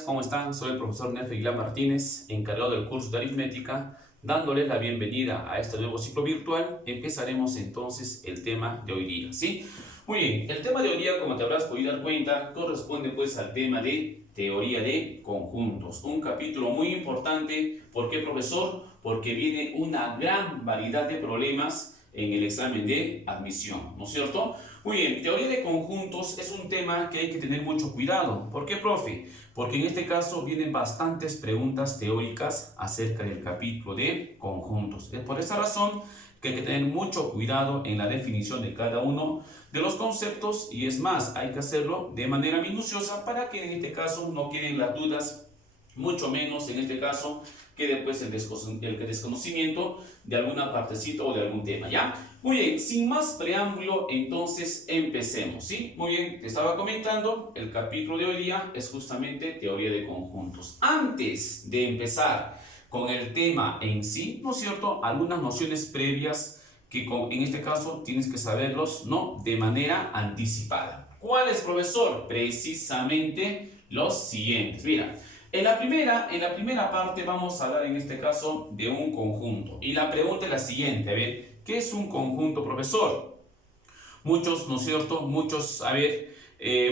días, ¿cómo están? Soy el profesor Nefer Martínez, encargado del curso de aritmética, dándoles la bienvenida a este nuevo ciclo virtual. Empezaremos entonces el tema de hoy día, ¿sí? Muy bien, el tema de hoy día, como te habrás podido dar cuenta, corresponde pues al tema de teoría de conjuntos. Un capítulo muy importante. ¿Por qué, profesor? Porque viene una gran variedad de problemas en el examen de admisión, ¿no es cierto? Muy bien, teoría de conjuntos es un tema que hay que tener mucho cuidado. ¿Por qué, profe? Porque en este caso vienen bastantes preguntas teóricas acerca del capítulo de conjuntos. Es por esa razón que hay que tener mucho cuidado en la definición de cada uno de los conceptos, y es más, hay que hacerlo de manera minuciosa para que en este caso no queden las dudas, mucho menos en este caso quede pues el desconocimiento de alguna partecita o de algún tema, ¿ya? Muy bien, sin más preámbulo, entonces empecemos, ¿sí? Muy bien, te estaba comentando, el capítulo de hoy día es justamente teoría de conjuntos. Antes de empezar con el tema en sí, ¿no es cierto? Algunas nociones previas que en este caso tienes que saberlos, ¿no? De manera anticipada. ¿Cuáles, profesor? Precisamente los siguientes. Mira, en la primera parte vamos a hablar en este caso de un conjunto. Y la pregunta es la siguiente, a ver, ¿qué es un conjunto, profesor? Muchos, ¿no es cierto? Muchos,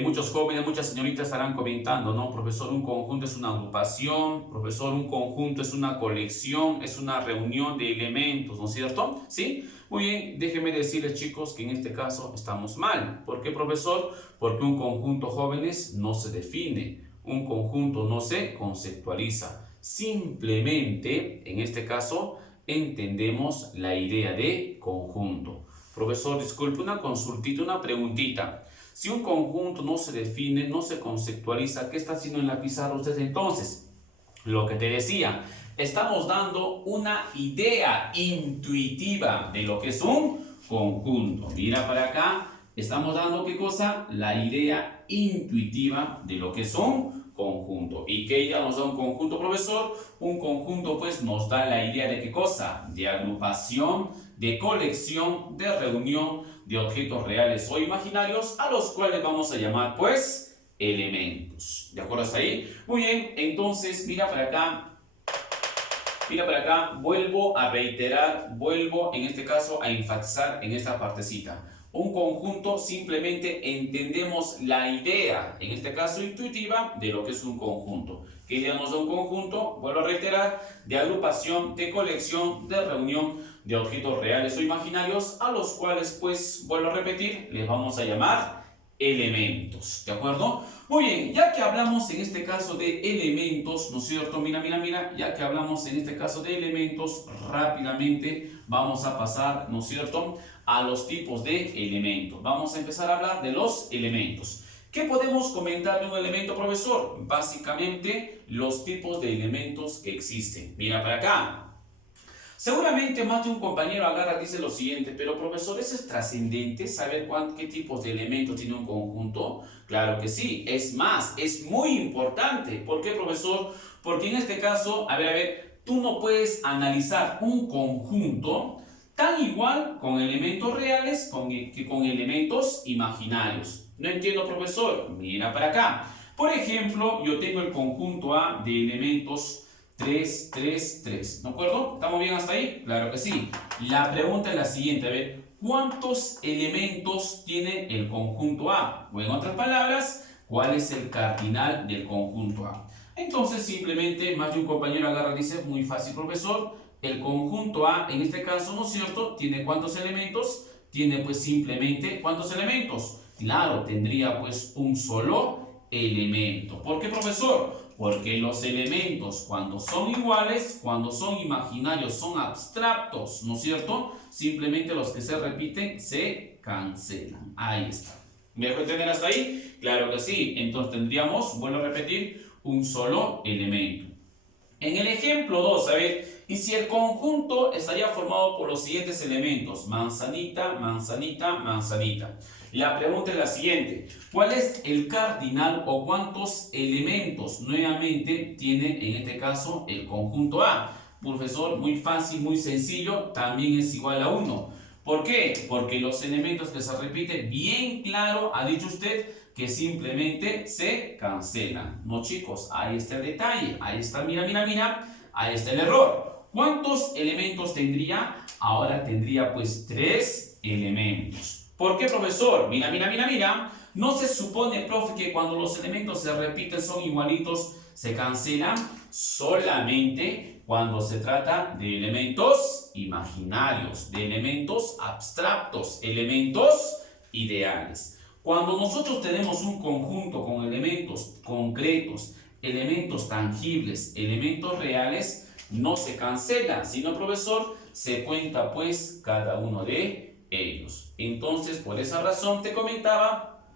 muchos jóvenes, muchas señoritas estarán comentando, ¿no? Profesor, un conjunto es una agrupación, profesor, un conjunto es una colección, es una reunión de elementos, ¿no es cierto? ¿Sí? Muy bien, déjenme decirles, chicos, que en este caso estamos mal. ¿Por qué, profesor? Porque un conjunto, jóvenes, no se define, un conjunto no se conceptualiza. Simplemente, en este caso, entendemos la idea de conjunto. Profesor, disculpe, una consultita, una preguntita. Si un conjunto no se define, no se conceptualiza, ¿qué está haciendo en la pizarra usted entonces? Lo que te decía, estamos dando una idea intuitiva de lo que es un conjunto. Mira para acá, estamos dando ¿qué cosa? La idea intuitiva de lo que es un conjunto. ¿Y qué idea nos da un conjunto, profesor? Un conjunto pues nos da la idea de ¿qué cosa? De agrupación, de colección, de reunión de objetos reales o imaginarios, a los cuales vamos a llamar pues elementos. ¿De acuerdo hasta ahí? Muy bien, entonces mira para acá, vuelvo a reiterar, vuelvo en este caso a enfatizar en esta partecita. Un conjunto, simplemente entendemos la idea, en este caso intuitiva, de lo que es un conjunto. ¿Qué idea nos da un conjunto? Vuelvo a reiterar, de agrupación, de colección, de reunión de objetos reales o imaginarios, a los cuales, pues, vuelvo a repetir, les vamos a llamar elementos, ¿de acuerdo? Muy bien, ya que hablamos en este caso de elementos, ¿no es cierto? Mira, ya que hablamos en este caso de elementos, rápidamente vamos a pasar, ¿no es cierto?, a los tipos de elementos. Vamos a empezar a hablar de los elementos. ¿Qué podemos comentar de un elemento, profesor? Básicamente, los tipos de elementos que existen. Mira para acá. Seguramente más de un compañero agarra y dice lo siguiente, pero profesor, ¿eso es trascendente saber qué tipos de elementos tiene un conjunto? Claro que sí, es más, es muy importante. ¿Por qué, profesor? Porque en este caso, a ver, tú no puedes analizar un conjunto tan igual con elementos reales que con elementos imaginarios. No entiendo, profesor. Mira para acá. Por ejemplo, yo tengo el conjunto A de elementos 3, 3, 3. ¿De acuerdo? ¿Estamos bien hasta ahí? Claro que sí. La pregunta es la siguiente. A ver, ¿cuántos elementos tiene el conjunto A? O en otras palabras, ¿cuál es el cardinal del conjunto A? Entonces, simplemente, más de un compañero agarra y dice, muy fácil, profesor, el conjunto A, en este caso, ¿no es cierto?, tiene ¿cuántos elementos? Tiene pues simplemente, ¿cuántos elementos? Claro, tendría pues un solo elemento. ¿Por qué, profesor? Porque los elementos, cuando son iguales, cuando son imaginarios, son abstractos, ¿no es cierto? Simplemente los que se repiten se cancelan. Ahí está. ¿Me dejo entender hasta ahí? Claro que sí. Entonces tendríamos, vuelvo a repetir, un solo elemento. En el ejemplo 2, a ver, y si el conjunto estaría formado por los siguientes elementos, manzanita, manzanita, manzanita. La pregunta es la siguiente, ¿cuál es el cardinal o cuántos elementos nuevamente tiene en este caso el conjunto A? Profesor, muy fácil, muy sencillo, también es igual a 1. ¿Por qué? Porque los elementos que se repiten, bien claro, ha dicho usted que simplemente se cancelan. No, chicos, ahí está el detalle. Ahí está, mira, mira, mira. Ahí está el error. ¿Cuántos elementos tendría? Ahora tendría pues 3 elementos. ¿Por qué, profesor? Mira, mira, mira, mira. ¿No se supone, profe, que cuando los elementos se repiten son igualitos, se cancelan? Solamente cuando se trata de elementos imaginarios, de elementos abstractos, elementos ideales. Cuando nosotros tenemos un conjunto con elementos concretos, elementos tangibles, elementos reales, no se cancela, sino, profesor, se cuenta pues cada uno de ellos. Entonces, por esa razón te comentaba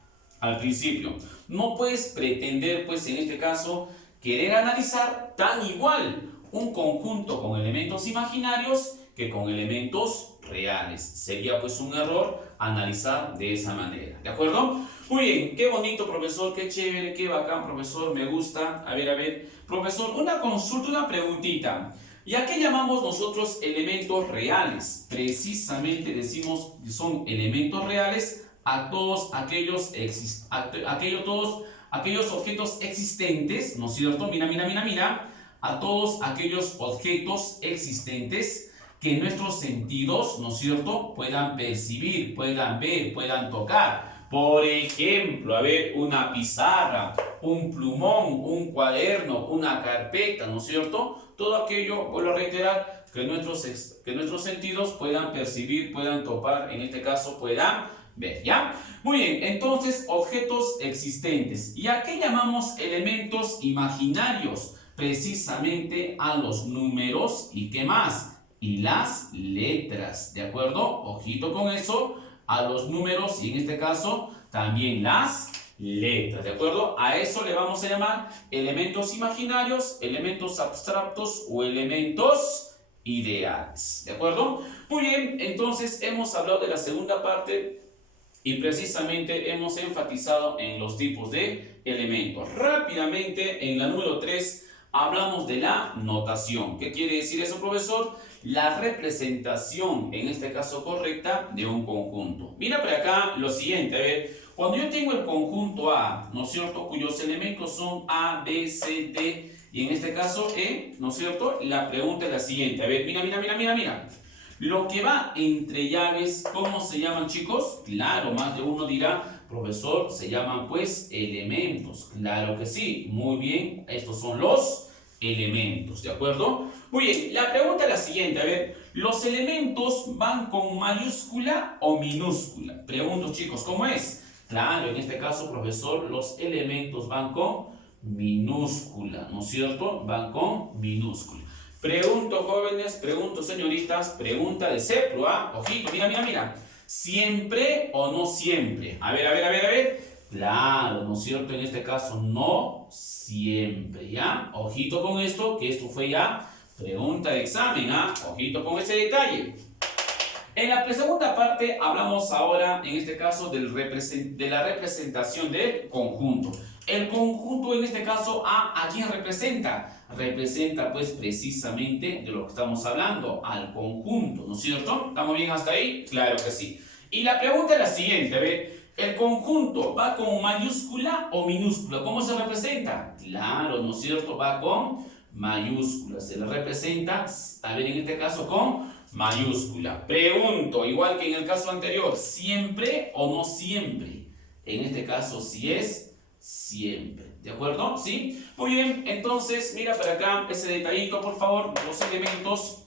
al principio, no puedes pretender pues en este caso querer analizar tan igual un conjunto con elementos imaginarios que con elementos reales. Sería pues un error analizar de esa manera, ¿de acuerdo? Muy bien, qué bonito, profesor, qué chévere, qué bacán, profesor, me gusta. A ver, profesor, una consulta, una preguntita. ¿Y a qué llamamos nosotros elementos reales? Precisamente decimos que son elementos reales a todos aquellos objetos existentes, ¿no es cierto? Mira, mira, mira, mira. A todos aquellos objetos existentes que nuestros sentidos, ¿no es cierto?, puedan percibir, puedan ver, puedan tocar. Por ejemplo, a ver, una pizarra, un plumón, un cuaderno, una carpeta, ¿no es cierto? Todo aquello, vuelvo a reiterar, que nuestros sentidos puedan percibir, puedan tocar, en este caso puedan ver, ¿ya? Muy bien, entonces, objetos existentes. ¿Y a qué llamamos elementos imaginarios? Precisamente a los números y ¿qué más? Y las letras, ¿de acuerdo? Ojito con eso, a los números y en este caso también las letras, ¿de acuerdo? A eso le vamos a llamar elementos imaginarios, elementos abstractos o elementos ideales, ¿de acuerdo? Muy bien, entonces hemos hablado de la segunda parte y precisamente hemos enfatizado en los tipos de elementos. Rápidamente, en la número 3, hablamos de la notación. ¿Qué quiere decir eso, profesor? La representación, en este caso correcta, de un conjunto. Mira por acá lo siguiente, a ver, cuando yo tengo el conjunto A, ¿no es cierto?, cuyos elementos son A, B, C, D, y en este caso E, ¿no es cierto?, la pregunta es la siguiente, a ver, mira, mira, mira, mira, mira. Lo que va entre llaves, ¿cómo se llaman, chicos? Claro, más de uno dirá, profesor, se llaman pues elementos. Claro que sí, muy bien, estos son los elementos, ¿de acuerdo? Muy bien, la pregunta es la siguiente, a ver, ¿los elementos van con mayúscula o minúscula? Pregunto, chicos, ¿cómo es? Claro, en este caso, profesor, los elementos van con minúscula, ¿no es cierto? Van con minúscula. Pregunto, jóvenes, pregunto, señoritas, pregunta de CEPRO, ¿ah? Ojito, mira, mira, mira. ¿Siempre o no siempre? A ver. Claro, ¿no es cierto? En este caso, no siempre, ¿ya? Ojito con esto, que esto fue ya pregunta de examen, ¿ah? Ojito con ese detalle. En la segunda parte hablamos ahora, en este caso, de la representación del conjunto. El conjunto, en este caso, ¿a quién representa? Representa, pues, precisamente de lo que estamos hablando, al conjunto, ¿no es cierto? ¿Estamos bien hasta ahí? Claro que sí. Y la pregunta es la siguiente, a ver, ¿el conjunto va con mayúscula o minúscula? ¿Cómo se representa? Claro, ¿no es cierto? Va con mayúscula. Se le representa, a ver, en este caso, con mayúscula. Pregunto, igual que en el caso anterior, ¿siempre o no siempre? En este caso, si es siempre, ¿de acuerdo? ¿Sí? Muy bien, entonces, mira para acá ese detallito, por favor. Los elementos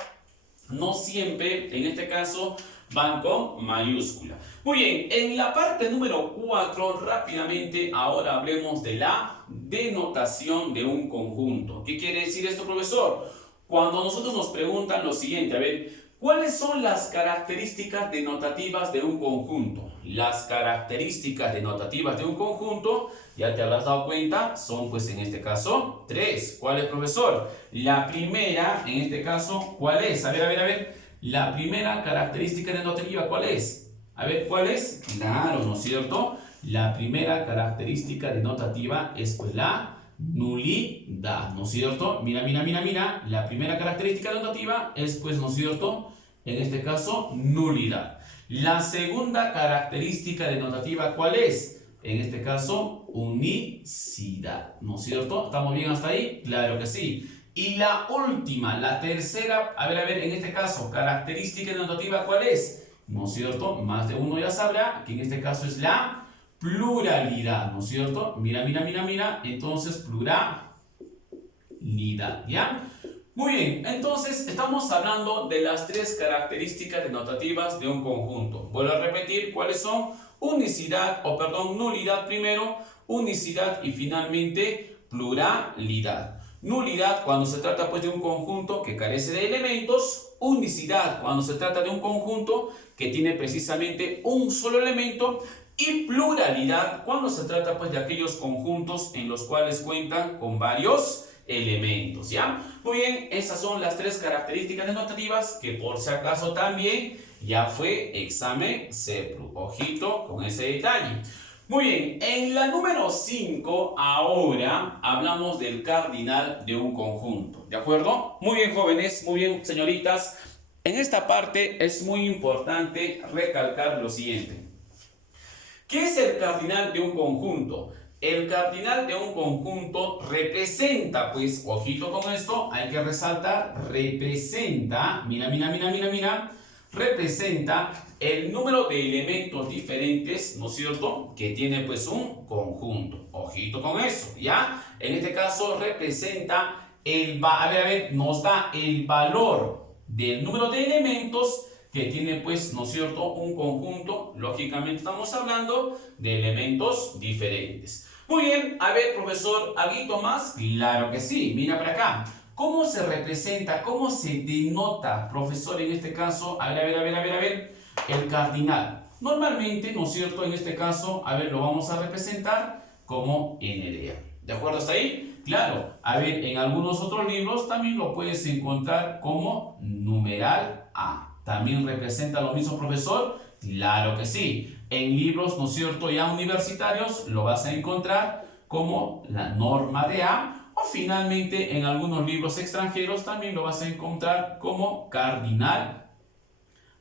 no siempre, en este caso, van con mayúscula. Muy bien, en la parte número 4, rápidamente, ahora hablemos de la denotación de un conjunto. ¿Qué quiere decir esto, profesor? Cuando nosotros nos preguntan lo siguiente, a ver, ¿cuáles son las características denotativas de un conjunto? Las características denotativas de un conjunto, ya te habrás dado cuenta, son pues en este caso 3. ¿Cuál es, profesor? La primera, en este caso, ¿cuál es? A ver. La primera característica denotativa, ¿cuál es? A ver, ¿cuál es? Claro, ¿no es cierto? La primera característica denotativa es pues la nulidad, ¿no es cierto? Mira. La primera característica denotativa es pues, ¿no es cierto?, en este caso, nulidad. La segunda característica denotativa, ¿cuál es? en este caso, unicidad, ¿no es cierto? ¿Estamos bien hasta ahí? Claro que sí. Y la última, la tercera, a ver, en este caso, característica denotativa, ¿cuál es? ¿No es cierto? Más de uno ya sabrá que en este caso es la pluralidad, ¿no es cierto? Mira, entonces pluralidad, ¿ya? Muy bien, entonces estamos hablando de las tres características denotativas de un conjunto. Vuelvo a repetir cuáles son: unicidad, nulidad primero, unicidad y finalmente pluralidad. Nulidad cuando se trata pues de un conjunto que carece de elementos, unicidad cuando se trata de un conjunto que tiene precisamente un solo elemento, y pluralidad cuando se trata pues de aquellos conjuntos en los cuales cuentan con varios elementos, ¿ya? Muy bien, esas son las tres características denotativas que por si acaso también ya fue examen CEPRU. Ojito con ese detalle. Muy bien, en la número 5 ahora hablamos del cardinal de un conjunto, ¿de acuerdo? Muy bien, jóvenes, muy bien, señoritas. En esta parte es muy importante recalcar lo siguiente. ¿Qué es el cardinal de un conjunto? El cardinal de un conjunto representa, pues, ojito con esto, hay que resaltar, representa, mira, representa el número de elementos diferentes, ¿no es cierto?, que tiene pues un conjunto. Ojito con eso, ¿ya? En este caso representa nos da el valor del número de elementos que tiene pues, ¿no es cierto?, un conjunto. Lógicamente estamos hablando de elementos diferentes. Muy bien, a ver, profesor, ¿algo más? Claro que sí, mira para acá. ¿Cómo se representa, cómo se denota, profesor, en este caso? A ver, el cardinal. Normalmente, ¿no es cierto?, en este caso, a ver, lo vamos a representar como n de a. ¿De acuerdo hasta ahí? Claro, a ver, en algunos otros libros también lo puedes encontrar como numeral a. ¿También representa lo mismo, profesor? Claro que sí. En libros, ¿no es cierto?, ya universitarios, lo vas a encontrar como la norma de a. O finalmente, en algunos libros extranjeros también lo vas a encontrar como cardinal.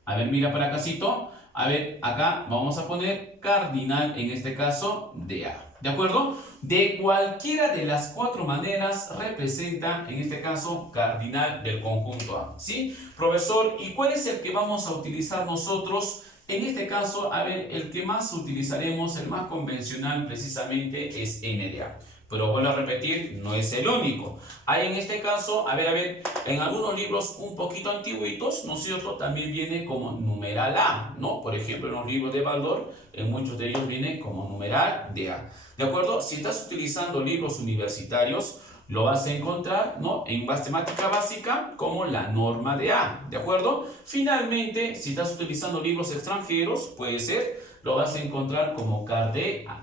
A ver, mira para acácito. A ver, acá vamos a poner cardinal, en este caso, de a. ¿De acuerdo? De cualquiera de las cuatro maneras representa, en este caso, cardinal del conjunto A. ¿Sí? Profesor, ¿y cuál es el que vamos a utilizar nosotros? En este caso, a ver, el que más utilizaremos, el más convencional precisamente es n de a. Pero vuelvo a repetir, no es el único. Hay en este caso, a ver, en algunos libros un poquito antiguitos, ¿no es cierto?, también viene como numeral a, ¿no? Por ejemplo, en los libros de Baldor, en muchos de ellos viene como numeral de a. ¿De acuerdo? Si estás utilizando libros universitarios, lo vas a encontrar, ¿no?, en matemática básica como la norma de a. ¿De acuerdo? Finalmente, si estás utilizando libros extranjeros, puede ser, lo vas a encontrar como car de a.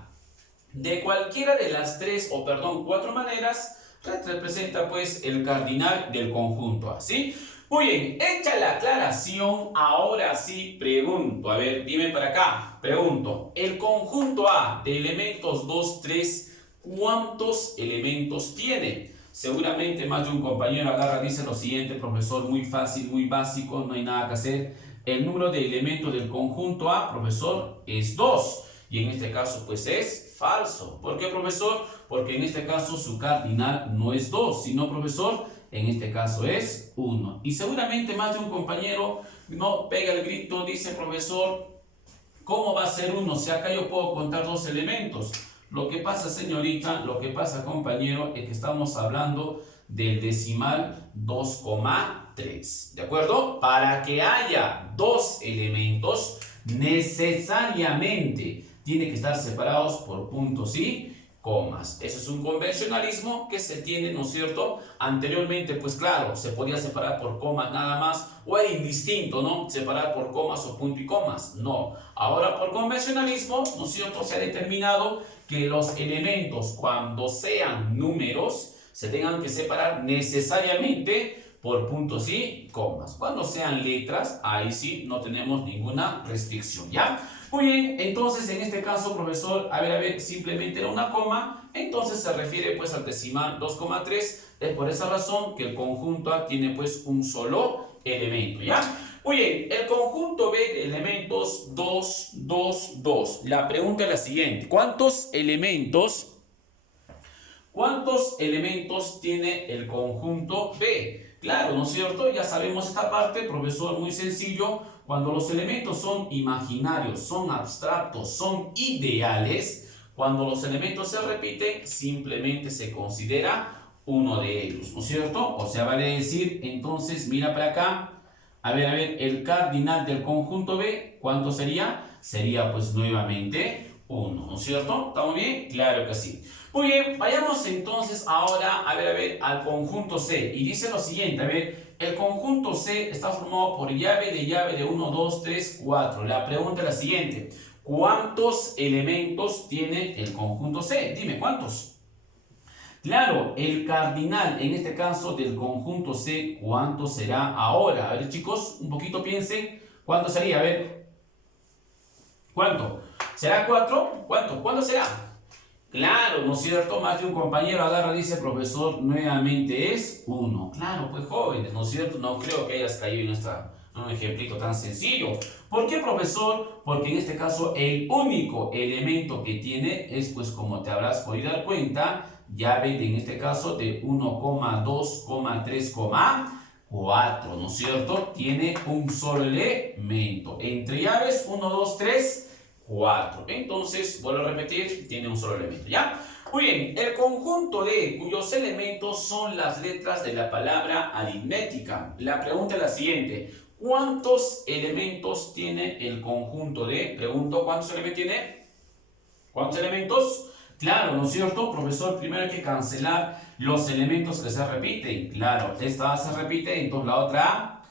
De cualquiera de las cuatro maneras, representa pues el cardinal del conjunto A, ¿sí? Muy bien, hecha la aclaración, ahora sí pregunto, a ver, dime para acá, pregunto, el conjunto A de elementos 2, 3, ¿cuántos elementos tiene? Seguramente más de un compañero agarra, dice lo siguiente, profesor, muy fácil, muy básico, no hay nada que hacer. El número de elementos del conjunto A, profesor, es 2. Y en este caso, pues es falso. ¿Por qué, profesor? Porque en este caso su cardinal no es 2, sino, profesor, en este caso es 1. Y seguramente más de un compañero no pega el grito, dice, profesor, ¿cómo va a ser 1? Si acá yo puedo contar 2 elementos. Lo que pasa, señorita, lo que pasa, compañero, es que estamos hablando del decimal 2,3. ¿De acuerdo? Para que haya 2 elementos, necesariamente tiene que estar separados por puntos y comas. Eso es un convencionalismo que se tiene, ¿no es cierto? Anteriormente, pues claro, se podía separar por comas nada más, o era indistinto, ¿no?, separar por comas o punto y comas. No. Ahora por convencionalismo, ¿no es cierto?, se ha determinado que los elementos, cuando sean números, se tengan que separar necesariamente por puntos y comas. Cuando sean letras, ahí sí no tenemos ninguna restricción, ¿ya? Muy bien, entonces en este caso, profesor, a ver, simplemente era una coma, entonces se refiere pues al decimal 2,3, es por esa razón que el conjunto A tiene pues un solo elemento, ¿ya? Muy bien, el conjunto B de elementos 2, 2, 2. La pregunta es la siguiente. ¿Cuántos elementos tiene el conjunto B? Claro, ¿no es cierto? Ya sabemos esta parte, profesor, muy sencillo. Cuando los elementos son imaginarios, son abstractos, son ideales, cuando los elementos se repiten, simplemente se considera uno de ellos, ¿no es cierto? O sea, vale decir, entonces, mira para acá. A ver, el cardinal del conjunto B, ¿cuánto sería? Sería pues nuevamente 1, ¿no es cierto? ¿Estamos bien? Claro que sí. Muy bien, vayamos entonces ahora, al conjunto C. Y dice lo siguiente, el conjunto C está formado por llave de 1, 2, 3, 4. La pregunta es la siguiente. ¿Cuántos elementos tiene el conjunto C? Dime, ¿cuántos? Claro, el cardinal, en este caso del conjunto C, ¿cuánto será ahora? A ver, chicos, un poquito piensen. ¿Cuánto sería? A ver. ¿Cuánto? ¿Será 4? ¿Cuánto será? Claro, ¿no es cierto? Más de un compañero agarra y dice, profesor, nuevamente es 1. Claro, pues jóvenes, ¿no es cierto? No creo que hayas caído en un ejemplito tan sencillo. ¿Por qué, profesor? Porque en este caso el único elemento que tiene es, pues como te habrás podido dar cuenta, llave en este caso de 1, 2, 3, 4, ¿no es cierto? Tiene un solo elemento. Entre llaves 1, 2, 3, 4. Entonces, vuelvo a repetir, tiene un solo elemento, ¿ya? Muy bien, el conjunto D, cuyos elementos son las letras de la palabra aritmética. La pregunta es la siguiente. ¿Cuántos elementos tiene el conjunto D? Pregunto, ¿cuántos elementos tiene? ¿Cuántos elementos? Claro, ¿no es cierto? Profesor, primero hay que cancelar los elementos que se repiten. Claro, esta se repite, entonces la otra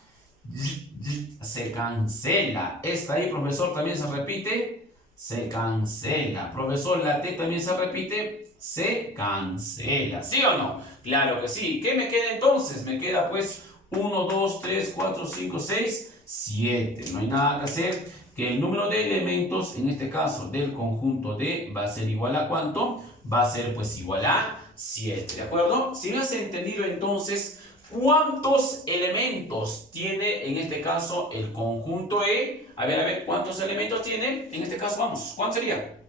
se cancela. Esta ahí, profesor, también se repite, se cancela. Profesor, la T también se repite, se cancela. ¿Sí o no? Claro que sí. ¿Qué me queda entonces? Me queda pues 1, 2, 3, 4, 5, 6, 7. No hay nada que hacer. Que el número de elementos, en este caso del conjunto D, va a ser igual a ¿cuánto? Va a ser pues igual a 7, ¿de acuerdo? Si me has entendido entonces, ¿cuántos elementos tiene en este caso el conjunto E? A ver, ¿cuántos elementos tiene? En este caso, vamos, ¿cuánto sería?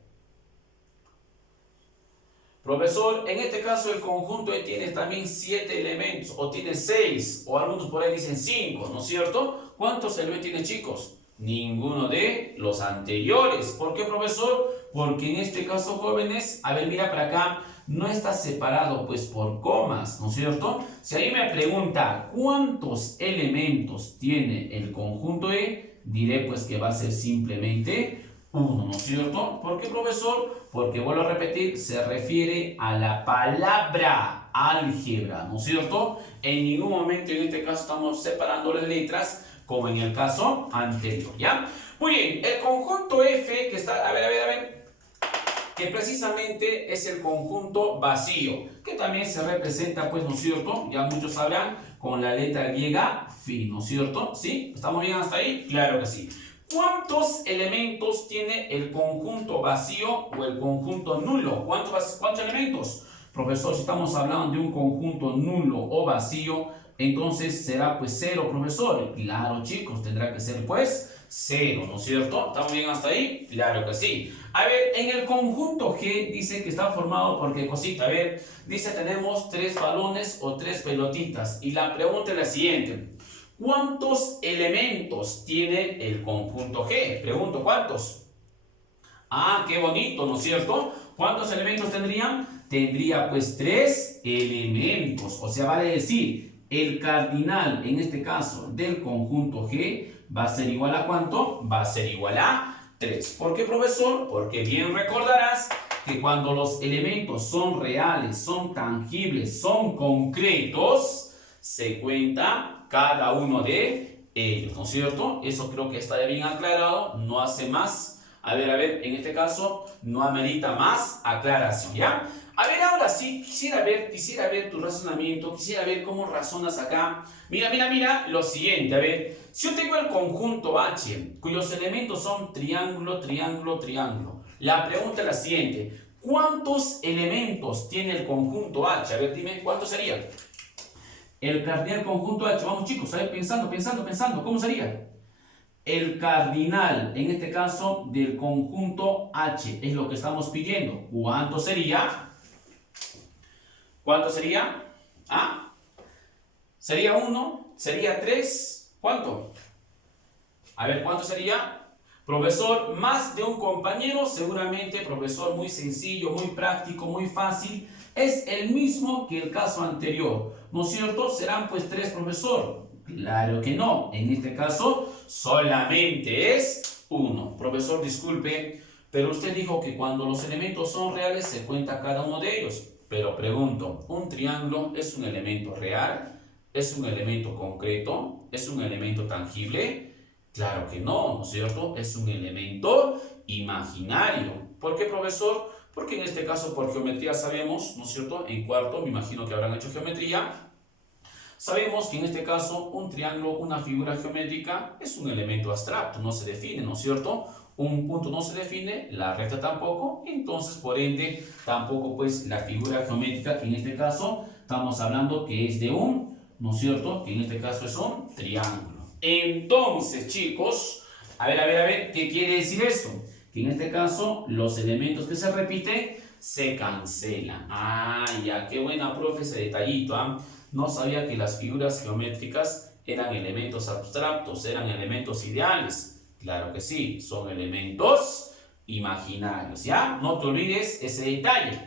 Profesor, en este caso el conjunto E tiene también 7 elementos, o tiene 6, o algunos por ahí dicen 5, ¿no es cierto? ¿Cuántos elementos tiene, chicos? Ninguno de los anteriores. ¿Por qué, profesor? Porque en este caso, jóvenes, a ver, mira para acá, no está separado pues por comas, ¿no es cierto? Si a mí me pregunta cuántos elementos tiene el conjunto E, diré pues que va a ser simplemente 1, ¿no es cierto? ¿Por qué, profesor? Porque, vuelvo a repetir, se refiere a la palabra álgebra, ¿no es cierto? En ningún momento en este caso estamos separando las letras como en el caso anterior, ¿ya? Muy bien, el conjunto F que está, a ver, que precisamente es el conjunto vacío, que también se representa, pues, ¿no es cierto? Ya muchos sabrán, con la letra griega phi, ¿no es cierto? ¿Sí? ¿Estamos bien hasta ahí? Claro que sí. ¿Cuántos elementos tiene el conjunto vacío o el conjunto nulo? ¿Cuántos elementos? Profesor, si estamos hablando de un conjunto nulo o vacío, entonces será pues 0, profesor. Claro, chicos, tendrá que ser pues 0, ¿no es cierto? ¿Estamos bien hasta ahí? Claro que sí. A ver, en el conjunto G dice que está formado por qué cosita. A ver, dice tenemos 3 balones o 3 pelotitas. Y la pregunta es la siguiente. ¿Cuántos elementos tiene el conjunto G? Pregunto, ¿cuántos? Ah, qué bonito, ¿no es cierto? ¿Cuántos elementos tendrían? Tendría pues 3 elementos. O sea, vale decir, el cardinal, en este caso, del conjunto G, va a ser igual a ¿cuánto? Va a ser igual a 3. ¿Por qué, profesor? Porque bien recordarás que cuando los elementos son reales, son tangibles, son concretos, se cuenta cada uno de ellos, ¿no es cierto? Eso creo que está bien aclarado, no hace más. A ver, en este caso no amerita más aclaración, ¿ya? A ver, ahora sí, quisiera ver tu razonamiento, quisiera ver cómo razonas acá. Mira, lo siguiente, a ver, si yo tengo el conjunto H, cuyos elementos son triángulo, triángulo, triángulo, la pregunta es la siguiente, ¿cuántos elementos tiene el conjunto H? A ver, dime, ¿cuántos serían? El cardinal conjunto H, vamos chicos, a ver, pensando, ¿cómo sería? el cardinal, en este caso, del conjunto H. Es lo que estamos pidiendo. ¿Cuánto sería? ¿Cuánto sería? ¿Ah? ¿Sería 1? ¿Sería 3? ¿Cuánto? A ver, ¿cuánto sería? Profesor, más de un compañero, seguramente, profesor, muy sencillo, muy práctico, muy fácil. Es el mismo que el caso anterior, ¿no es cierto? Serán pues 3, profesor. Claro que no, en este caso solamente es 1. Profesor, disculpe, pero usted dijo que cuando los elementos son reales se cuenta cada uno de ellos. Pero pregunto, ¿un triángulo es un elemento real? ¿Es un elemento concreto? ¿Es un elemento tangible? Claro que no, ¿no es cierto? Es un elemento imaginario. ¿Por qué, profesor? Porque en este caso por geometría sabemos, ¿no es cierto? En cuarto, me imagino que habrán hecho geometría. Sabemos que en este caso un triángulo, una figura geométrica, es un elemento abstracto, no se define, ¿no es cierto? Un punto no se define, la recta tampoco, entonces por ende tampoco pues la figura geométrica, que en este caso estamos hablando que es de un, ¿no es cierto? Que en este caso es un triángulo. Entonces, chicos, a ver, ¿qué quiere decir esto? Que en este caso los elementos que se repiten se cancelan. Ah, ya, qué buena, profe, ese detallito, ¿ah? No sabía que las figuras geométricas eran elementos abstractos, eran elementos ideales. Claro que sí, son elementos imaginarios, ¿ya? No te olvides ese detalle.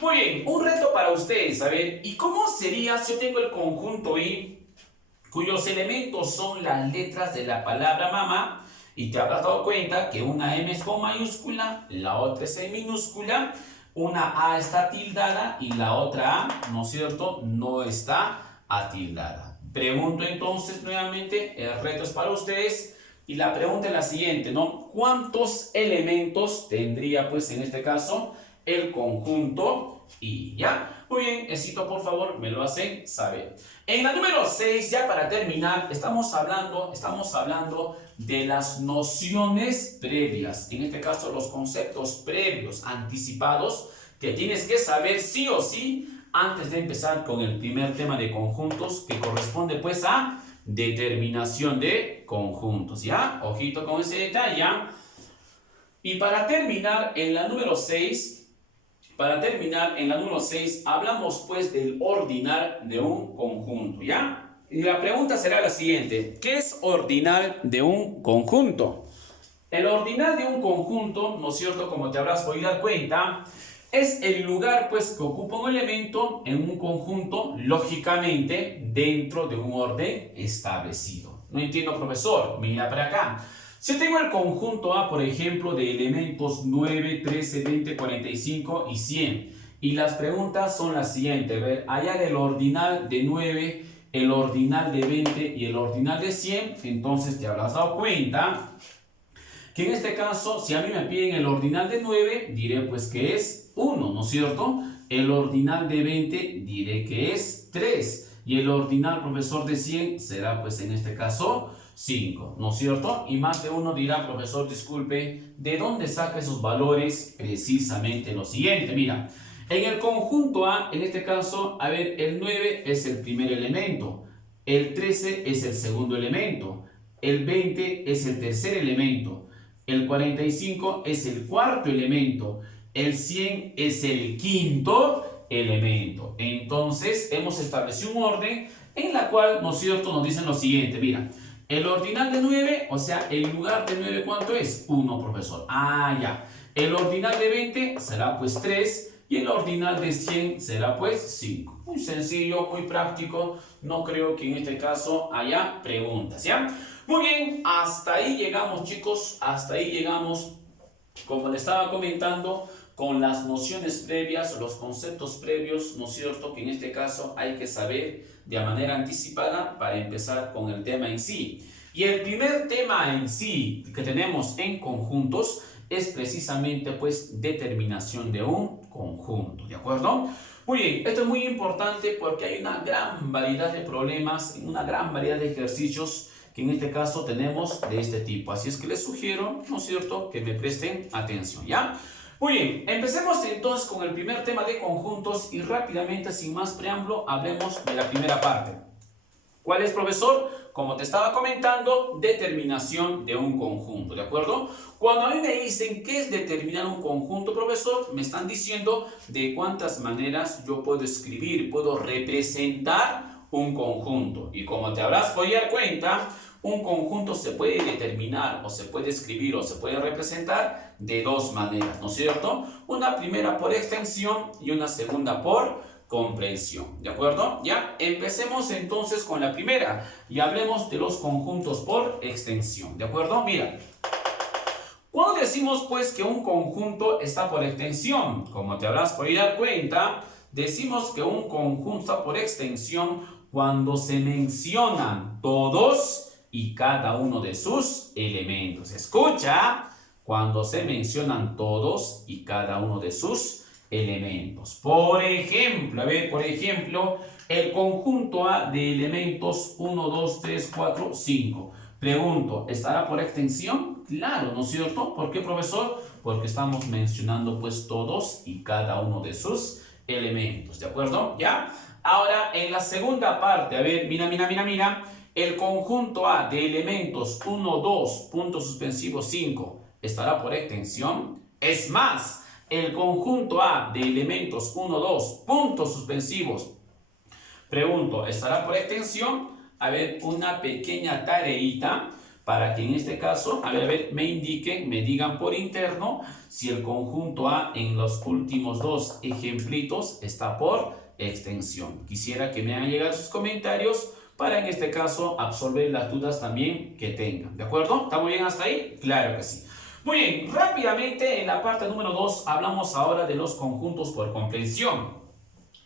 Muy bien, un reto para ustedes, a ver, ¿y cómo sería si yo tengo el conjunto I, cuyos elementos son las letras de la palabra mamá, y te habrás dado cuenta que una M es con mayúscula, la otra es en minúscula, una A está tildada y la otra A, ¿no es cierto?, no está atildada. Pregunto entonces nuevamente, el reto es para ustedes, y la pregunta es la siguiente, ¿no? ¿Cuántos elementos tendría, pues, en este caso, el conjunto I? ¿Ya? Muy bien, éxito, por favor, me lo hacen saber. En la número 6, ya para terminar, estamos hablando de las nociones previas. En este caso, los conceptos previos, anticipados, que tienes que saber sí o sí antes de empezar con el primer tema de conjuntos, que corresponde, pues, a determinación de conjuntos, ¿ya? Ojito con ese detalle, ¿ya? Y para terminar, en la número 6, hablamos pues del ordinal de un conjunto, ¿ya? Y la pregunta será la siguiente: ¿qué es ordinal de un conjunto? El ordinal de un conjunto, ¿no es cierto?, como te habrás podido dar cuenta, es el lugar pues que ocupa un elemento en un conjunto, lógicamente, dentro de un orden establecido. No entiendo, profesor, mira para acá. Si tengo el conjunto A, por ejemplo, de elementos 9, 13, 20, 45 y 100, y las preguntas son las siguientes, a ver, hallar el ordinal de 9, el ordinal de 20 y el ordinal de 100, entonces te habrás dado cuenta que en este caso, si a mí me piden el ordinal de 9, diré pues que es 1, ¿no es cierto? El ordinal de 20 diré que es 3. Y el ordinal, profesor, de 100 será pues en este caso 5, ¿no es cierto? Y más de uno dirá, profesor, disculpe, ¿de dónde saca esos valores? Precisamente lo siguiente, mira. En el conjunto A, en este caso, a ver, el 9 es el primer elemento, el 13 es el segundo elemento, el 20 es el tercer elemento, el 45 es el cuarto elemento, el 100 es el quinto elemento. Entonces hemos establecido un orden en la cual, ¿no es cierto?, nos dicen lo siguiente, mira, el ordinal de 9, o sea, el lugar de 9, ¿cuánto es? 1, profesor. Ah, ya. El ordinal de 20 será pues 3 y el ordinal de 100 será pues 5. Muy sencillo, muy práctico, no creo que en este caso haya preguntas, ¿ya? Muy bien, hasta ahí llegamos, chicos, hasta ahí llegamos, como les estaba comentando, con las nociones previas, los conceptos previos, ¿no es cierto?, que en este caso hay que saber de manera anticipada para empezar con el tema en sí. Y el primer tema en sí que tenemos en conjuntos es precisamente pues determinación de un conjunto, ¿de acuerdo? Muy bien, esto es muy importante porque hay una gran variedad de problemas, una gran variedad de ejercicios que en este caso tenemos de este tipo. Así es que les sugiero, ¿no es cierto?, que me presten atención, ¿ya? Muy bien, empecemos entonces con el primer tema de conjuntos y rápidamente, sin más preámbulo, hablemos de la primera parte. ¿Cuál es, profesor? como te estaba comentando, determinación de un conjunto, ¿de acuerdo? Cuando a mí me dicen qué es determinar un conjunto, profesor, me están diciendo de cuántas maneras yo puedo escribir, puedo representar un conjunto. Y como te habrás podido dar cuenta, un conjunto se puede determinar o se puede escribir o se puede representar de dos maneras, ¿no es cierto? Una primera por extensión y una segunda por comprensión, ¿de acuerdo? Ya, empecemos entonces con la primera y hablemos de los conjuntos por extensión, ¿de acuerdo? Mira, cuando decimos pues que un conjunto está por extensión, como te habrás podido dar cuenta, decimos que un conjunto está por extensión cuando se mencionan todos y cada uno de sus elementos. Escucha, cuando se mencionan todos y cada uno de sus elementos. Por ejemplo, a ver, el conjunto A de elementos 1, 2, 3, 4, 5. Pregunto, ¿estará por extensión? Claro, ¿no es cierto? ¿Por qué, profesor? Porque estamos mencionando pues todos y cada uno de sus elementos, ¿de acuerdo? ¿Ya? Ahora, en la segunda parte, a ver, mira. El conjunto A de elementos 1, 2, puntos suspensivos 5, ¿estará por extensión? Es más, el conjunto A de elementos 1, 2, puntos suspensivos, pregunto, ¿estará por extensión? A ver, una pequeña tareita para que en este caso, a ver, me indiquen, me digan por interno si el conjunto A en los últimos dos ejemplitos está por extensión. Quisiera que me hagan llegar sus comentarios para en este caso absorber las dudas también que tengan. ¿De acuerdo? ¿Estamos bien hasta ahí? Claro que sí. Muy bien, rápidamente en la parte número 2 hablamos ahora de los conjuntos por comprensión.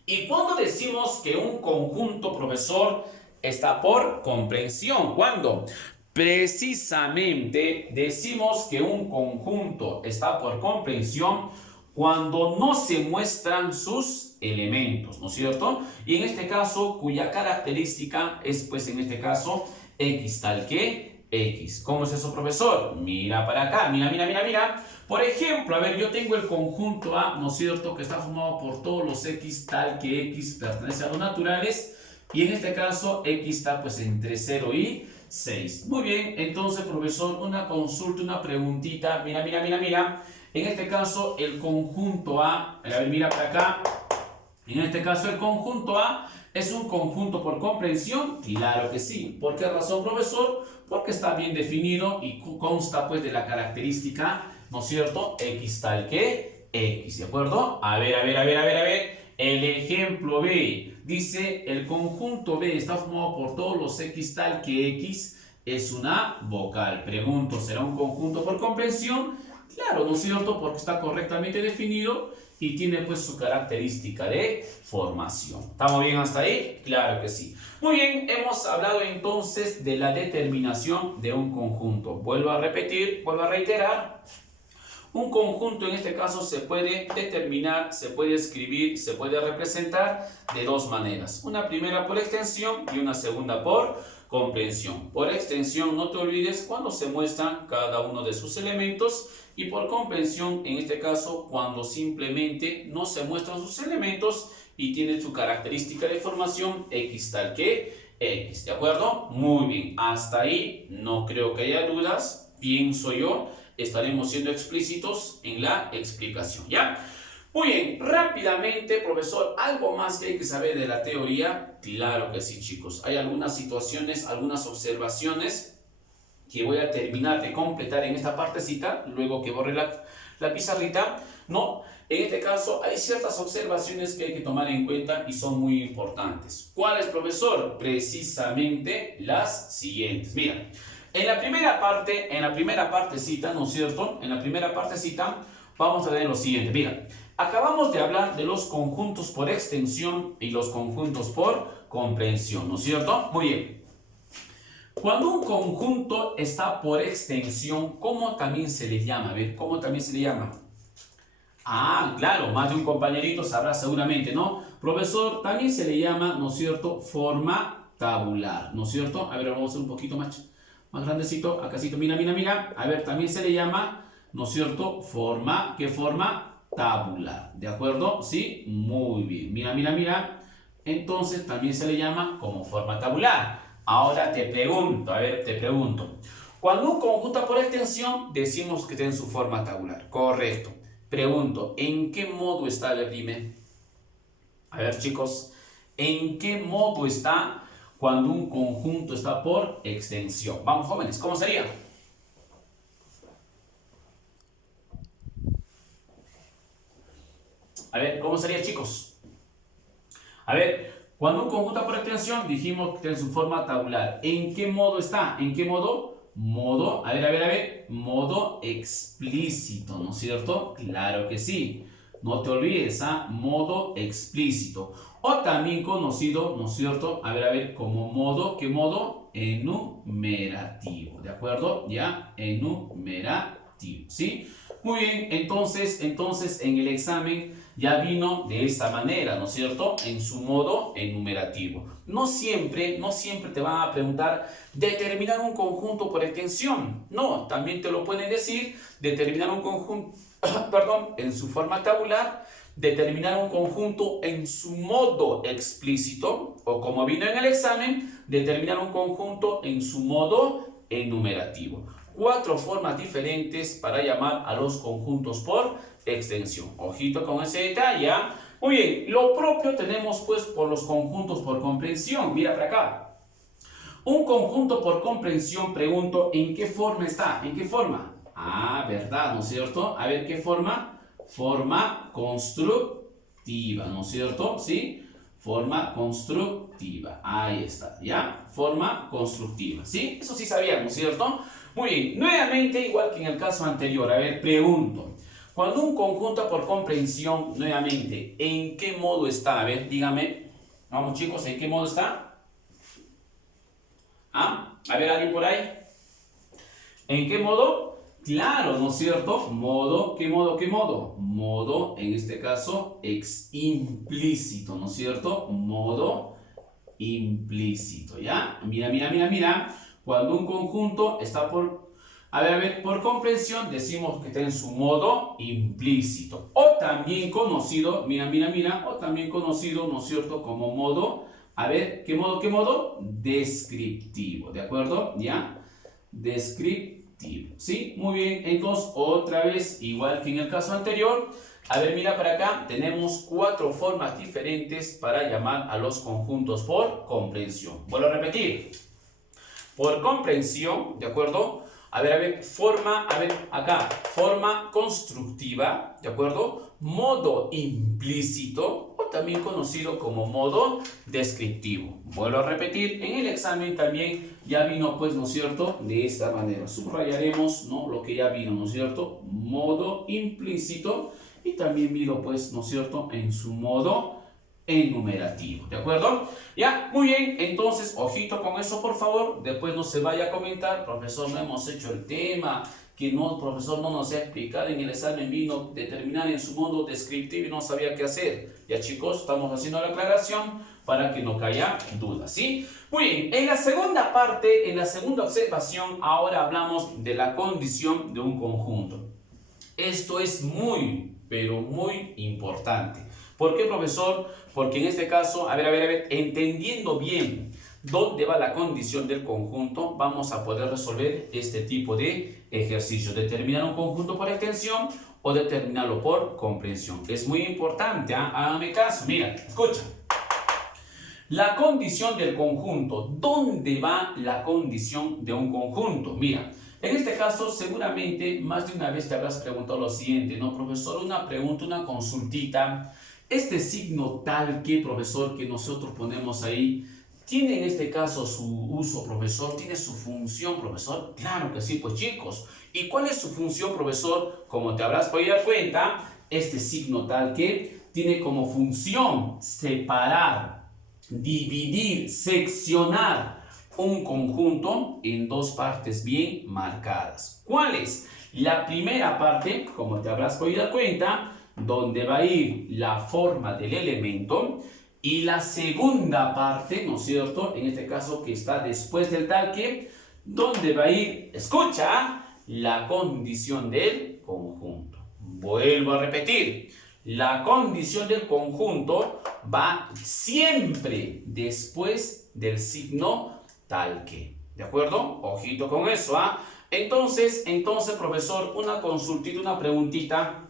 Y cuando decimos que un conjunto, profesor, está por comprensión, ¿cuándo? Precisamente decimos que un conjunto está por comprensión cuando no se muestran sus elementos, ¿no es cierto? Y en este caso, cuya característica es, pues en este caso, x tal que x. ¿Cómo es eso, profesor? Mira para acá, mira. Por ejemplo, a ver, yo tengo el conjunto A, ¿no es cierto? Que está formado por todos los x tal que x pertenece a los naturales. Y en este caso, x está pues entre 0 y 6. Muy bien, entonces, profesor, una consulta, una preguntita. Mira. En este caso, el conjunto A, a ver, mira para acá. En este caso, el conjunto A es un conjunto por comprensión. Claro que sí. ¿Por qué razón, profesor? Porque está bien definido y consta pues de la característica, ¿no es cierto? X tal que X, ¿de acuerdo? A ver. El ejemplo B dice, el conjunto B está formado por todos los X tal que X es una vocal. Pregunto, ¿será un conjunto por comprensión? Claro, ¿no es cierto? Porque está correctamente definido y tiene pues su característica de formación. ¿Estamos bien hasta ahí? Claro que sí. Muy bien, hemos hablado entonces de la determinación de un conjunto. Vuelvo a reiterar. Un conjunto en este caso se puede determinar, se puede escribir, se puede representar de dos maneras. Una primera por extensión y una segunda por comprensión. Por extensión, no te olvides cuando se muestran cada uno de sus elementos, y por comprensión, en este caso, cuando simplemente no se muestran sus elementos y tiene su característica de formación x tal que x. ¿De acuerdo? Muy bien. Hasta ahí no creo que haya dudas. Pienso yo, estaremos siendo explícitos en la explicación, ¿ya? Muy bien, rápidamente, profesor, ¿algo más que hay que saber de la teoría? Claro que sí, chicos. Hay algunas situaciones, algunas observaciones que voy a terminar de completar en esta partecita, luego que borre la pizarrita, ¿no? En este caso hay ciertas observaciones que hay que tomar en cuenta y son muy importantes. ¿Cuáles, profesor? Precisamente las siguientes. Mira, en la primera partecita, ¿no es cierto? En la primera partecita vamos a ver lo siguiente. Mira, acabamos de hablar de los conjuntos por extensión y los conjuntos por comprensión, ¿no es cierto? Muy bien. Cuando un conjunto está por extensión, ¿cómo también se le llama? A ver, ¿cómo también se le llama? Ah, claro, más de un compañerito sabrá seguramente, ¿no? Profesor, también se le llama, ¿no es cierto?, forma tabular, ¿no es cierto? A ver, vamos a hacer un poquito más grandecito, acácito, mira. A ver, también se le llama, ¿no es cierto?, ¿qué forma? Tabular, ¿de acuerdo? ¿Sí? Muy bien, mira. Entonces, también se le llama como forma tabular. Ahora te pregunto, a ver, te pregunto. Cuando un conjunto por extensión, decimos que está en su forma tabular. Correcto. Pregunto, ¿en qué modo está? A ver, dime. A ver, chicos, ¿en qué modo está cuando un conjunto está por extensión? Vamos, jóvenes, ¿cómo sería? A ver, ¿cómo sería, chicos? A ver, cuando un conjunto por extensión dijimos que está en su forma tabular. ¿En qué modo está? ¿En qué modo? Modo, a ver, modo explícito, ¿no es cierto? Claro que sí. No te olvides, ¿ah? Modo explícito. O también conocido, ¿no es cierto? A ver, como modo, ¿qué modo? Enumerativo, ¿de acuerdo? Ya, enumerativo, ¿sí? Muy bien, entonces en el examen ya vino de esta manera, ¿no es cierto? En su modo enumerativo. No siempre te van a preguntar determinar un conjunto por extensión. No, también te lo pueden decir determinar un conjunto, perdón, en su forma tabular, determinar un conjunto en su modo explícito, o como vino en el examen, determinar un conjunto en su modo enumerativo. 4 formas diferentes para llamar a los conjuntos por extensión. Ojito con ese detalle. Muy bien, lo propio tenemos pues por los conjuntos por comprensión. Mira para acá. Un conjunto por comprensión, pregunto, ¿en qué forma está? ¿En qué forma? Ah, ¿verdad? ¿No es cierto? A ver, ¿qué forma? Forma constructiva, ¿no es cierto? ¿Sí? Forma constructiva. Ahí está, ¿ya? Forma constructiva, ¿sí? Eso sí sabíamos, ¿cierto? Muy bien, nuevamente, igual que en el caso anterior, a ver, pregunto. Cuando un conjunto por comprensión, nuevamente, ¿en qué modo está? A ver, dígame. Vamos, chicos, ¿en qué modo está? ¿Ah? A ver, ¿alguien por ahí? ¿En qué modo? Claro, ¿no es cierto? Modo, ¿qué modo? ¿Qué modo? Modo, en este caso, implícito, ¿no es cierto? Modo implícito, ¿ya? Mira. Cuando un conjunto está por, por comprensión, decimos que está en su modo implícito. O también conocido, o también conocido, ¿no es cierto? Como modo, ¿qué modo? ¿Qué modo? Descriptivo, ¿de acuerdo? ¿Ya? Descriptivo, ¿sí? Muy bien, entonces, otra vez, igual que en el caso anterior, a ver, mira para acá, tenemos 4 formas diferentes para llamar a los conjuntos por comprensión. Vuelvo a repetir. Por comprensión, ¿de acuerdo? Forma constructiva, ¿de acuerdo? Modo implícito, o también conocido como modo descriptivo. Vuelvo a repetir, en el examen también ya vino, pues, ¿no es cierto? De esta manera. Subrayaremos, ¿no? Lo que ya vino, ¿no es cierto? Modo implícito, y también vino, pues, ¿no es cierto? En su modo enumerativo, ¿de acuerdo? Ya, muy bien, entonces, ojito con eso, por favor. Después no se vaya a comentar, profesor, no hemos hecho el tema, que no, profesor, no nos ha explicado en el examen, vino determinar en su modo descriptivo y no sabía qué hacer. Ya, chicos, estamos haciendo la aclaración para que no haya dudas, ¿sí? Muy bien, en la segunda parte, en la segunda observación, ahora hablamos de la condición de un conjunto. Esto es muy, pero muy importante. ¿Por qué, profesor? Porque en este caso, entendiendo bien dónde va la condición del conjunto, vamos a poder resolver este tipo de ejercicio. Determinar un conjunto por extensión o determinarlo por comprensión. Es muy importante, hágame caso. Mira, escucha. La condición del conjunto. ¿Dónde va la condición de un conjunto? Mira, en este caso seguramente más de una vez te habrás preguntado lo siguiente, ¿no, profesor? Una pregunta, una consultita. Este signo tal que, profesor, que nosotros ponemos ahí, ¿tiene en este caso su uso, profesor? ¿Tiene su función, profesor? Claro que sí, pues, chicos. ¿Y cuál es su función, profesor? Como te habrás podido dar cuenta, este signo tal que tiene como función separar, dividir, seccionar un conjunto en 2 partes bien marcadas. ¿Cuáles? La primera parte, como te habrás podido dar cuenta, donde va a ir la forma del elemento, y la segunda parte, ¿no es cierto? En este caso que está después del tal que, donde va a ir, escucha, la condición del conjunto. Vuelvo a repetir, la condición del conjunto va siempre después del signo tal que. ¿De acuerdo? Ojito con eso, ¿ah? Entonces, profesor, una consultita, una preguntita.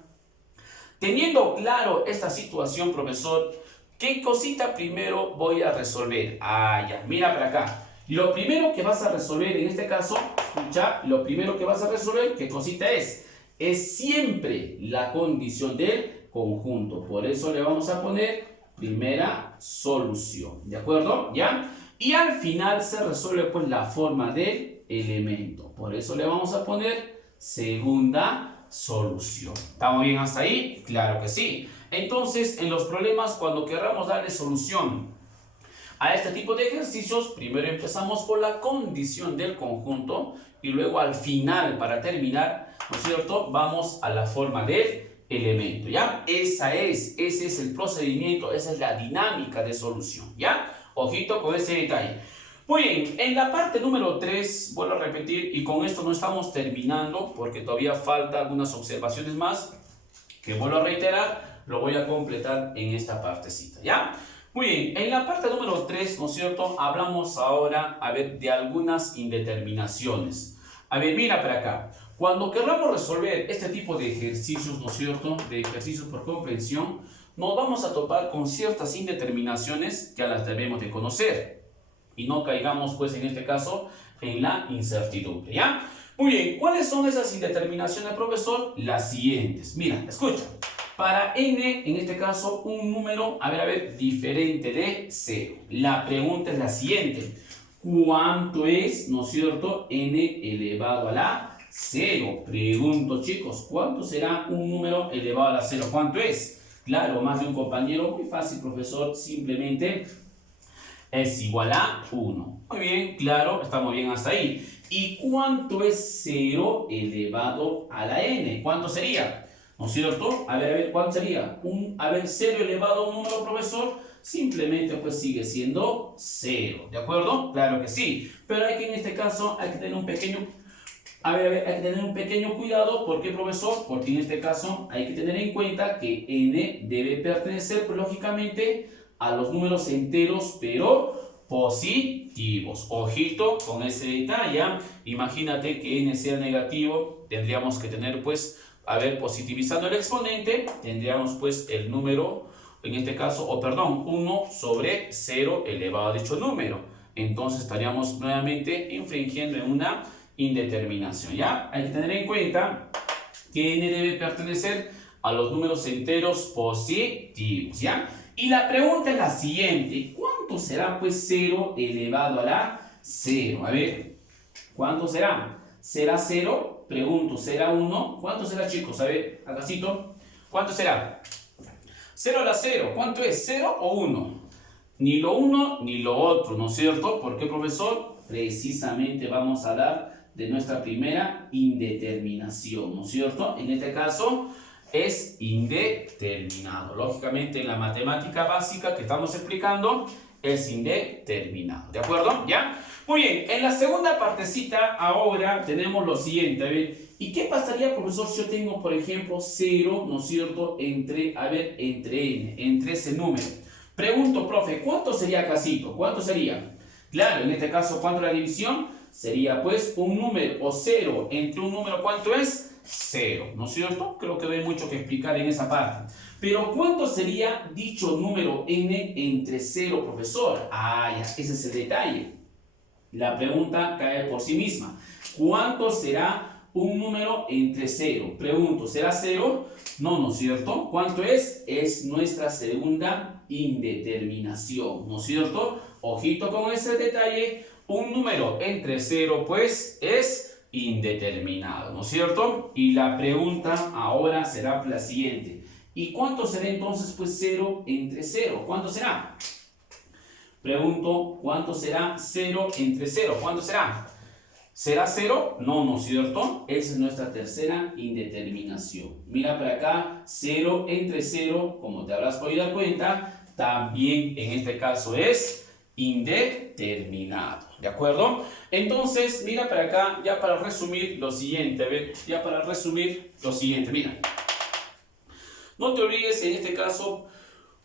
Teniendo claro esta situación, profesor, ¿qué cosita primero voy a resolver? Ah, ya, mira para acá. Lo primero que vas a resolver en este caso, escucha, lo primero que vas a resolver, ¿qué cosita es? Es siempre la condición del conjunto. Por eso le vamos a poner primera solución. ¿De acuerdo? ¿Ya? Y al final se resuelve pues la forma del elemento. Por eso le vamos a poner segunda solución. ¿Estamos bien hasta ahí? Claro que sí. Entonces, en los problemas, cuando queramos darle solución a este tipo de ejercicios, primero empezamos por la condición del conjunto y luego al final, para terminar, ¿no es cierto?, vamos a la forma del elemento, ¿ya? Ese es el procedimiento, esa es la dinámica de solución, ¿ya? Ojito con ese detalle. Muy bien, en la parte número 3, vuelvo a repetir, y con esto no estamos terminando, porque todavía falta algunas observaciones más, que vuelvo a reiterar, lo voy a completar en esta partecita, ¿ya? Muy bien, en la parte número 3, ¿no es cierto?, hablamos ahora, a ver, de algunas indeterminaciones. A ver, mira para acá. Cuando queramos resolver este tipo de ejercicios, ¿no es cierto?, de ejercicios por comprensión, nos vamos a topar con ciertas indeterminaciones que las debemos de conocer. Y no caigamos, pues, en este caso, en la incertidumbre, ¿ya? Muy bien, ¿cuáles son esas indeterminaciones, profesor? Las siguientes. Mira, escucha. Para n, en este caso, un número, a ver, diferente de 0. La pregunta es la siguiente. ¿Cuánto es, no es cierto, n elevado a la 0? Pregunto, chicos, ¿cuánto será un número elevado a la 0? ¿Cuánto es? Claro, más de un compañero, muy fácil, profesor, simplemente es igual a 1. Muy bien, claro, estamos bien hasta ahí. ¿Y cuánto es 0 elevado a la n? ¿Cuánto sería? ¿No es cierto? A ver, ¿cuánto sería? 0 elevado a un número, profesor, simplemente pues sigue siendo 0. ¿De acuerdo? Claro que sí. Pero hay que en este caso, hay que tener un pequeño... hay que tener un pequeño cuidado. ¿Por qué, profesor? Porque en este caso hay que tener en cuenta que n debe pertenecer, pues, lógicamente, a los números enteros, pero positivos. Ojito con ese detalle. Imagínate que n sea negativo, tendríamos que tener, pues, a ver, positivizando el exponente, tendríamos pues el número, en este caso, 1 sobre 0 elevado a dicho número. Entonces estaríamos nuevamente infringiendo en una indeterminación, ¿ya? Hay que tener en cuenta que n debe pertenecer a los números enteros positivos, ¿ya? Y la pregunta es la siguiente. ¿Cuánto será pues 0 elevado a la 0? A ver, ¿cuánto será? ¿Será 0? Pregunto, ¿será 1? ¿Cuánto será, chicos? A ver, acásito. ¿Cuánto será? 0 a la 0. ¿Cuánto es? ¿0 o 1? Ni lo uno ni lo otro, ¿no es cierto? ¿Por qué, profesor? Precisamente vamos a hablar de nuestra primera indeterminación, ¿no es cierto? En este caso es indeterminado. Lógicamente en la matemática básica que estamos explicando es indeterminado, ¿de acuerdo? ¿Ya? Muy bien, en la segunda partecita ahora tenemos lo siguiente, a ver, ¿y qué pasaría, profesor, si yo tengo, por ejemplo, 0, ¿no es cierto?, entre n, entre ese número? Pregunto, profe, ¿cuánto sería casito? ¿Cuánto sería? Claro, en este caso, ¿cuánto es la división? Sería, pues, un número, o 0 entre un número, ¿cuánto es? 0, ¿no es cierto? Creo que no hay mucho que explicar en esa parte. Pero ¿cuánto sería dicho número n entre 0, profesor? Ah, ya, ese es el detalle. La pregunta cae por sí misma. ¿Cuánto será un número entre 0? Pregunto, ¿será 0? No, ¿no es cierto? ¿Cuánto es? Es nuestra segunda indeterminación, ¿no es cierto? Ojito con ese detalle. Un número entre 0, pues, es indeterminado, ¿no es cierto? Y la pregunta ahora será la siguiente. ¿Y cuánto será entonces, pues, 0 entre 0? ¿Cuánto será? Pregunto, ¿cuánto será 0 entre 0? ¿Cuánto será? ¿Será 0? No, ¿no es cierto? Esa es nuestra tercera indeterminación. Mira para acá, 0 entre 0, como te habrás podido dar cuenta, también en este caso es indeterminado. ¿De acuerdo? Entonces, mira para acá, ya para resumir lo siguiente, mira. No te olvides en este caso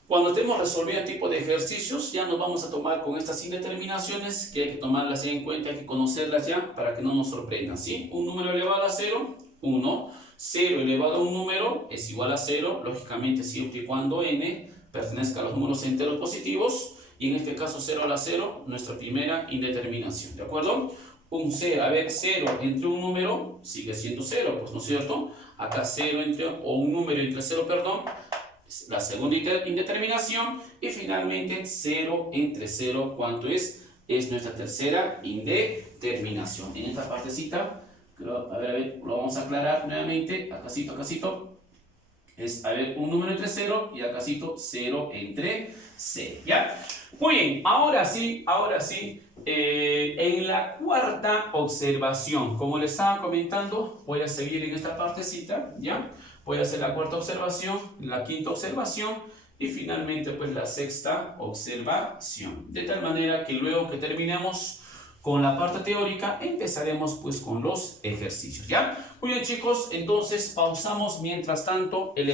Cuando estemos resolviendo tipo de ejercicios, ya nos vamos a tomar con estas indeterminaciones, que hay que tomarlas en cuenta, hay que conocerlas ya para que no nos sorprendan, ¿sí? Un número elevado a 0, 1. 0 elevado a un número es igual a 0, lógicamente siempre y cuando n pertenezca a los números enteros positivos, y en este caso 0 a la 0, nuestra primera indeterminación, ¿de acuerdo? Un 0, a ver, 0 entre un número sigue siendo 0, pues, ¿no es cierto? Acá 0 entre, o un número entre 0, perdón, la segunda indeterminación, y finalmente 0 entre 0, ¿cuánto es? Es nuestra tercera indeterminación. En esta partecita, a ver, lo vamos a aclarar nuevamente, acácito, es, a ver, un número entre 0 y acácito 0 entre 0, ¿ya? Muy bien, ahora sí, en la cuarta observación, como les estaba comentando, voy a seguir en esta partecita, ¿ya? Voy a hacer la cuarta observación, la quinta observación y finalmente pues la sexta observación. De tal manera que luego que terminemos con la parte teórica, empezaremos pues con los ejercicios, ¿ya? Muy bien, chicos, entonces pausamos mientras tanto el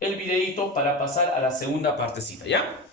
videito para pasar a la segunda partecita, ¿ya?